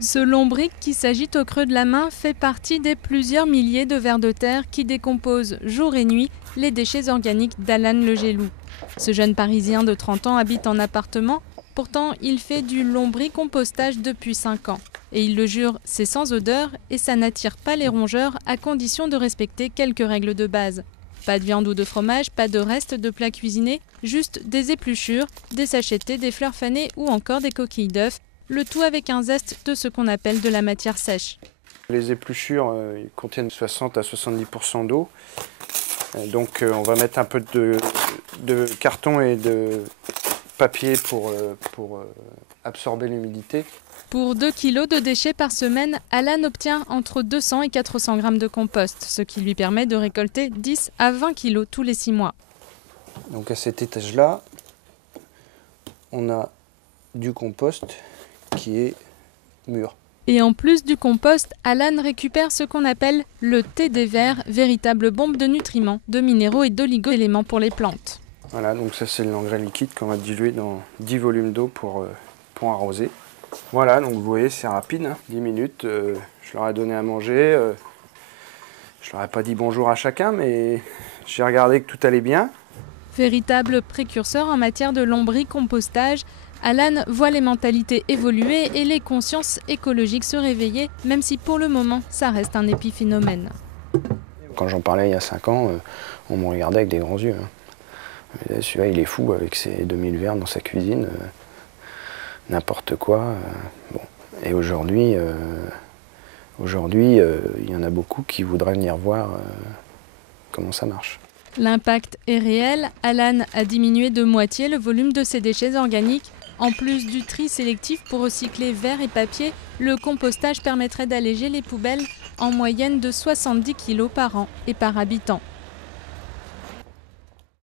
Ce lombric qui s'agite au creux de la main fait partie des plusieurs milliers de vers de terre qui décomposent jour et nuit les déchets organiques d'Alan Le Gélou. Ce jeune Parisien de 30 ans habite en appartement, pourtant il fait du lombricompostage depuis 5 ans. Et il le jure, c'est sans odeur et ça n'attire pas les rongeurs à condition de respecter quelques règles de base. Pas de viande ou de fromage, pas de restes de plats cuisinés, juste des épluchures, des sachets de thé, des fleurs fanées ou encore des coquilles d'œufs. Le tout avec un zeste de ce qu'on appelle de la matière sèche. Les épluchures ils contiennent 60 à 70% d'eau. Donc on va mettre un peu de carton et de papier pour absorber l'humidité. Pour 2 kg de déchets par semaine, Alan obtient entre 200 et 400 grammes de compost, ce qui lui permet de récolter 10 à 20 kg tous les 6 mois. Donc à cet étage-là, on a du compost qui est mûr. Et en plus du compost, Alan récupère ce qu'on appelle le thé des vers, véritable bombe de nutriments, de minéraux et d'oligo-éléments pour les plantes. Voilà, donc ça c'est l'engrais liquide qu'on va diluer dans 10 volumes d'eau pour arroser. Voilà, donc vous voyez c'est rapide, hein, 10 minutes, je leur ai donné à manger. Je leur ai pas dit bonjour à chacun, mais j'ai regardé que tout allait bien. Véritable précurseur en matière de lombricompostage, Alan voit les mentalités évoluer et les consciences écologiques se réveiller, même si pour le moment, ça reste un épiphénomène. Quand j'en parlais il y a 5 ans, on me regardait avec des grands yeux. Celui-là, il est fou avec ses 2000 verres dans sa cuisine, n'importe quoi. Bon. Et aujourd'hui, il y en a beaucoup qui voudraient venir voir comment ça marche. L'impact est réel. Alan a diminué de moitié le volume de ses déchets organiques. En plus du tri sélectif pour recycler verre et papier, le compostage permettrait d'alléger les poubelles en moyenne de 70 kg par an et par habitant.